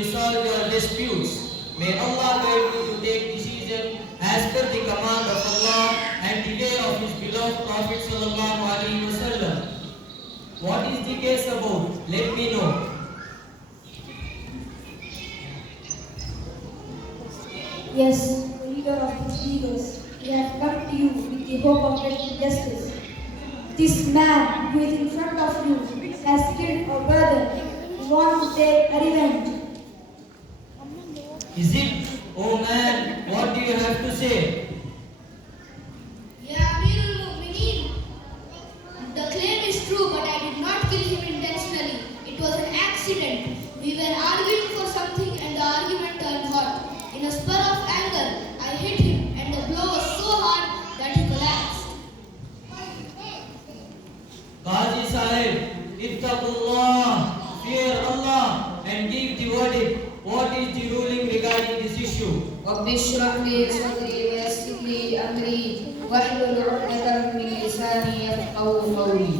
resolve your disputes. May Allah guide you to take decision as per the command of Allah and the way of His beloved Prophet sallallahu alaihi wasallam. What is the case about? Let me know. Yes, the leader of the leaders, we have come to you with the hope of getting justice. This man who is in front of you has killed our brother. We want to take a revenge. Is it? Oh man, what do you have to say? Ya Amirul Mu'mineen, the claim is true, but I did not kill him intentionally. It was an accident. We were arguing for something and the argument turned hot. In a spur of anger, I hit him and the blow was so hard that he collapsed. Qazi Sahib, ittaqullah, fear Allah and give the verdict. What is the ruling regarding this issue? رب اشرح لي صدري ويسر لي أمري واحلل عقدة من لساني يفقهوا قولي.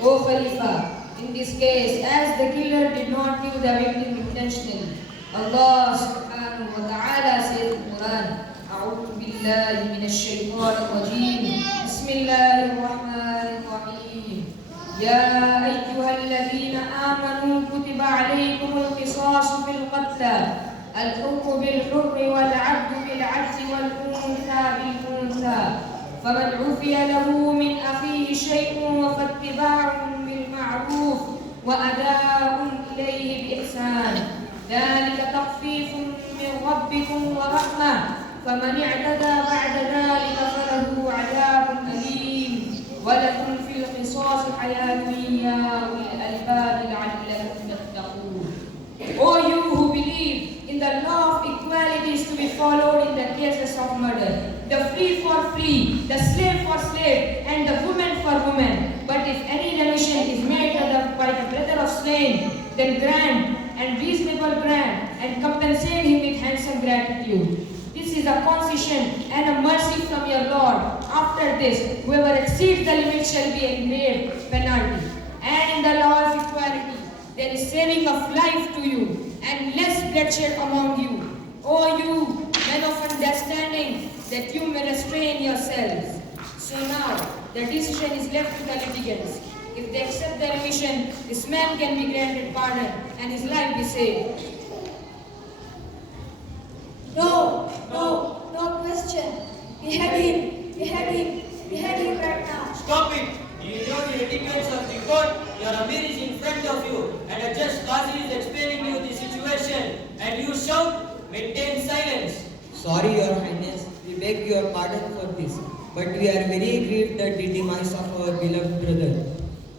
O Khalifa, in this case, as the killer did not kill the victim intentionally, Allah subhanahu wa ta'ala says in the Quran, أعوذ بالله من الشيطان الرجيم بسم الله الرحمن الرحيم يا أيها الذين آمنوا كتب عليكم القصاص في القتلى الحر بالحر والعبد بالعبد والأنثى بالأنثى فمن عفي له من أخيه شيء فاتباع بالمعروف وأداء إليه بإحسان ذلك تخفيف من ربكم ورحمة فمن اعتدى بعد ذلك فله عذاب أليم ولكم في القصاص حياة يا أولي الألباب لعلكم تتقون. O you who believe in the law of equality is to be followed in the cases of murder, the free for free, the slave for slave, and the woman for woman. But if any remission is made by the brother of slain, then grant and reasonable grant and compensate him with handsome gratitude. This is a concession and a mercy from your Lord. After this, whoever exceeds the limit shall be engraved penalty. And in the law of equality, there is saving of life to you and less bloodshed among you. O you, men of understanding, that you may restrain yourselves. So now, the decision is left to the litigants. If they accept the remission, this man can be granted pardon and his life be saved. No, no, no question. Behead him, behead him, behead him right now. Stop it! You know the etiquettes of the court. Your Amir is in front of you and a Judge Qazi is explaining you the situation and you shout, maintain silence. Sorry, Your Highness, we beg your pardon for this, but we are very grieved at the demise of our beloved brother.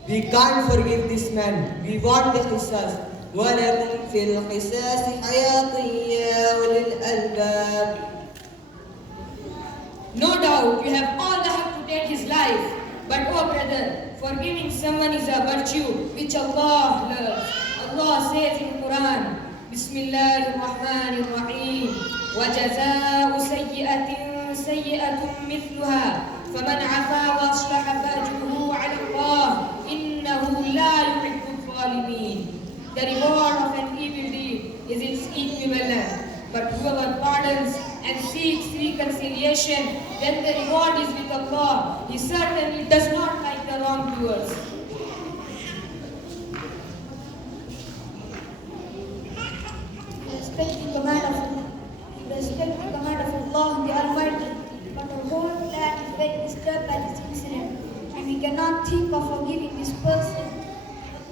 We can't forgive this man. We want the qisas. ولكم في القصاص حياة يا أولي الألباب. No doubt you have all the haq to take his life, but oh brother, forgiving someone is a virtue which Allah loves. Allah says in Quran, Bismillahir Rahmanir Rahim, وَجَزَاءُ سَيِّئَةٍ سَيِّئَةٌ مِثْلُهَا فَمَنْ عَفَا وَأَصْلَحَ فَأَجْرُهُ عَلَى اللَّهِ إِنَّهُ لَا يُحِبُّ الظَّالِمِينَ. The reward of an evil deed is its equivalent, but whoever pardons and seeks reconciliation, then the reward is with Allah. He certainly does not like the wrongdoers. Respect the command of Allah. Respect the command of Allah the Almighty. But our whole land is very disturbed by this incident, and we cannot think of forgiving this person.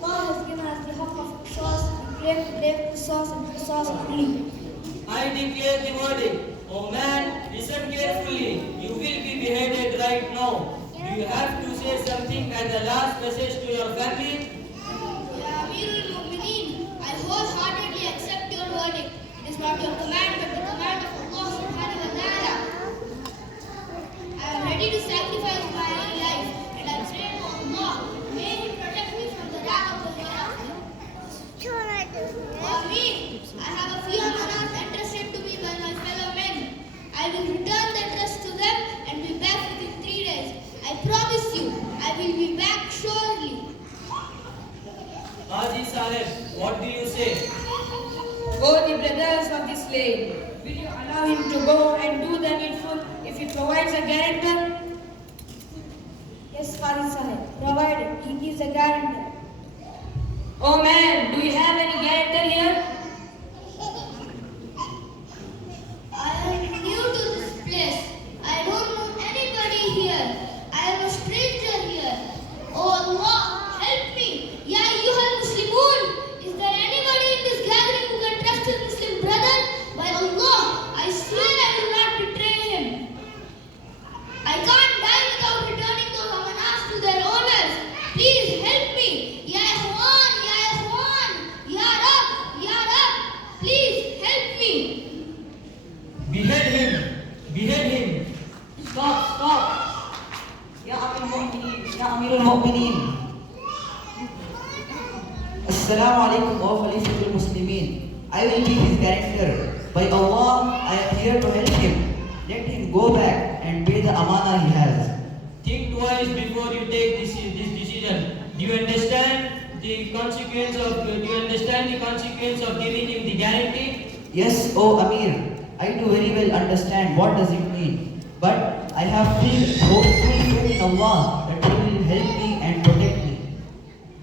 Allah has given us the haqq of Qisas. We claim to live Qisas and Qisas only. I declare the verdict. Oh man, listen carefully. You will be beheaded right now. Do you have to say something as a last message to your family? Ya Amirul Mu'mineen, I wholeheartedly accept your verdict. It is not your command, but the command of Allah subhanahu wa ta'ala. I am ready to sacrifice my life, and I pray to Allah, may He protect me from the wrath of the hereafter. Ameen. I have a few amanat entrusted to me by my fellow men. I will return the trust to them and be back within 3 days. I promise you, I will be back surely. Qazi Sahib, what do you say? O the brothers of the slave, will you allow him to go and do the needful if he provides a guarantor? Yes, Qadi Sahib, provided he gives a guarantor. Oh man, do you have any guarantor here? I am new to this place. I don't know anybody here. I am a stranger here. Oh Allah, help me. Ya ayyuhal muslimun. Is there anybody in this gathering who can trust his Muslim brother? By Allah, I swear I will not betray him. I can't die without returning those amanas to their owners. Please help me. Ya Ikhwan, Ya Ikhwan, Ya Rab, Ya Rab. Please help me. Behead him! Behead him! Stop, stop. Ya Amir al-Mu'minin, Ya Amir al-Mu'minin. Assalamu alaikum, O Khalifatul Muslimin. I will be his guarantor. By Allah, I am here to help him. Let him go back and pay the amana he has. Think twice before you take this decision. Do you understand the consequence of giving him the guarantee? Yes, O Amir. I do very well understand what does it mean. But I have full faith in Allah that He will help me and protect me.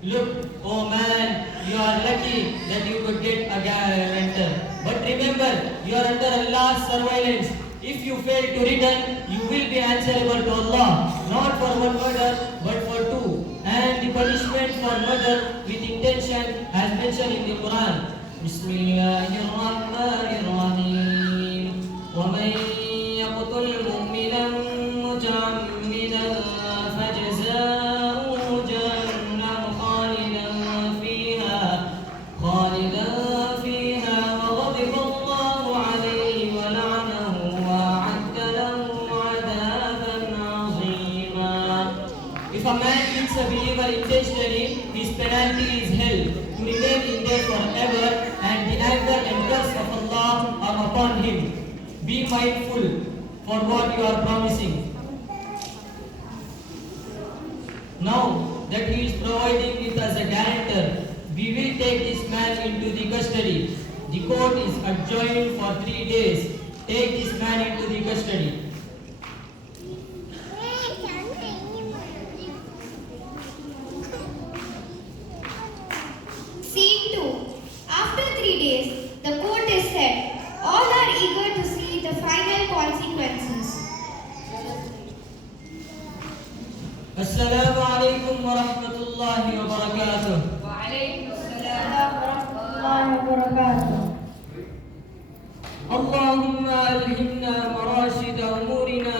Look, oh man, you are lucky that you could get a guarantor. But remember, you are under Allah's surveillance. If you fail to return, you will be answerable to Allah, not for one murder, but for two. And the punishment for murder with intention as mentioned in the Quran. Bismillahirrahmanirrahim. وَمَنْ يَقْتُلْ مُؤْمِنًا مُتَعَمِّدًا فَجَزَاؤُهُ جَهَنَّمُ خالدا فيها وغضب الله عليه ولعنه وأعد له عذابا عظيما. If a man kills a believer intentionally, his penalty is hell, to remain in there forever, and the anger and curse of Allah are upon him. Be mindful for what you are promising. Now that he is providing with us a guarantor, we will take this man into the custody. The court is adjourned for 3 days. Take this man into the custody. Scene 2. After 3 days, the court is set. All are eager to see the final consequences. Assalamu alaikum wa rahmatullahi wa barakatuh. وعليكم السلام ورحمة الله وبركاته. اللهم ألهمنا مراشد أمورنا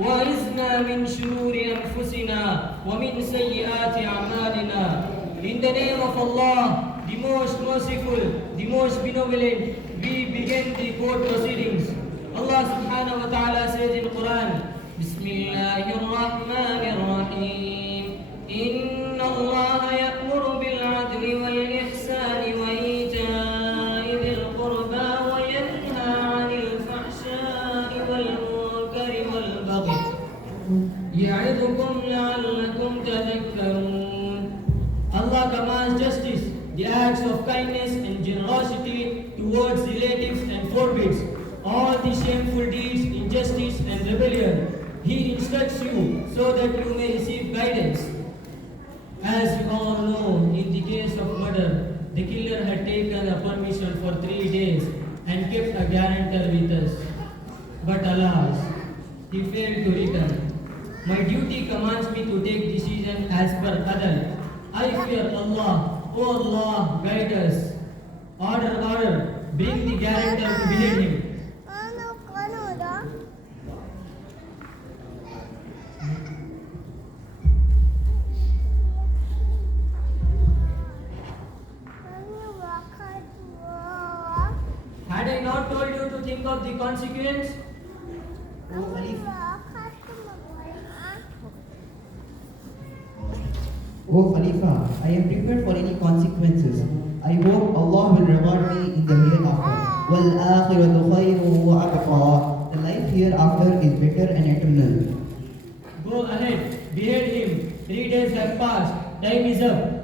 وأعذنا من شرور أنفسنا ومن سيئات أعمالنا. In the name of Allah, the most merciful, the most benevolent, we begin the court proceedings. Allah subhanahu wa ta'ala says in Quran, Bismillahirrahmanirrahim. Inna Allah ya'muru bil adli wal ihsani wa ita'i dhil qurba wa yanha 'anil fahsha'i wal munkari wal baghi. Ya'idukum la'allakum tadhakkarun. Allah commands justice, the acts of kindness and generosity towards relatives, and forbids all the shameful deeds, injustice and rebellion. He instructs you so that you may receive guidance. As you all know, in the case of murder, the killer had taken a permission for 3 days and kept a guarantor with us. But alas, he failed to return. My duty commands me to take decision as per adal. I fear Allah. O Allah, guide us. Order, order. Bring the guarantor to behead him. Had I not told you to think of the consequence? O Khalifa. O Khalifa, I am prepared for any consequences. I hope Allah will reward me in the hereafter. وَالْآخِرَةُ خَيْرٌ وَأَبْقَى. The life hereafter is better and eternal. Go ahead, behead him. 3 days have passed. Time is up.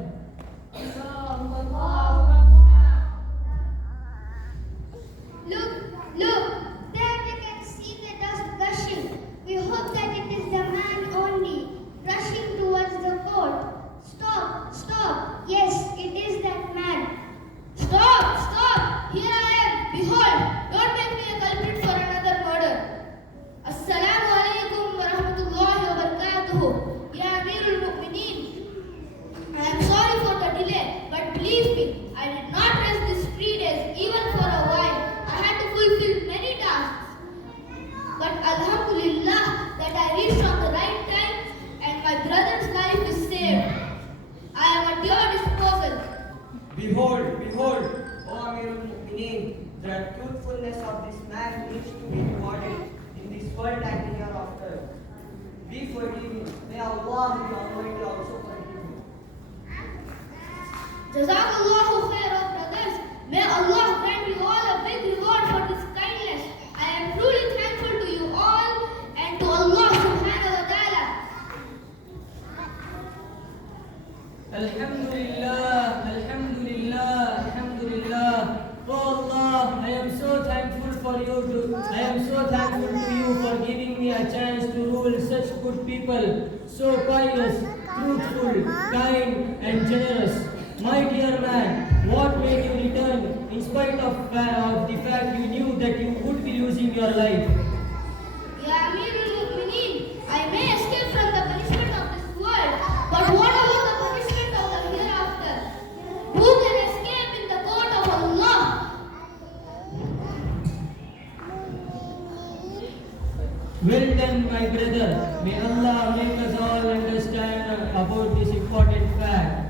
May Allah the Almighty also forgive you. Jazakallahu khairan, brothers. May Allah grant you all a big reward for this kindness. I am truly thankful to you all and to Allah subhanahu wa ta'ala. Alhamdulillah, Alhamdulillah, Alhamdulillah. Oh Allah, I am so thankful for you. I am so thankful to you for giving me a chance to rule such good people, so pious, truthful, kind, and generous. My dear man, what made you return in spite of the fact you knew that you would be losing your life? Ya Amirul Mu'mineen, I may escape from the punishment of this world, but what about the punishment of the hereafter? Who can escape in the court of Allah? Well done, my brother. May Allah make us all understand about this important fact.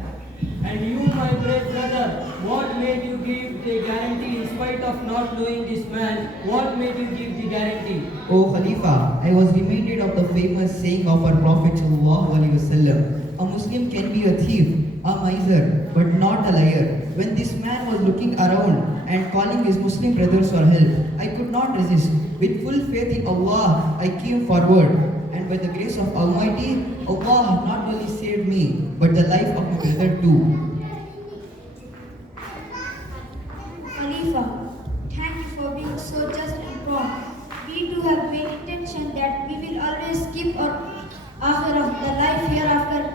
And you, my great brother, what made you give the guarantee in spite of not knowing this man? What made you give the guarantee? O Khalifa, I was reminded of the famous saying of our Prophet ﷺ. A Muslim can be a thief, a miser, but not a liar. When this man was looking around and calling his Muslim brothers for help, I could not resist. With full faith in Allah, I came forward. And by the grace of Almighty, Allah not only saved me, but the life of my brother too. Khalifa, thank you for being so just and prompt. We do have great intention that we will always keep our akhirah, the life hereafter,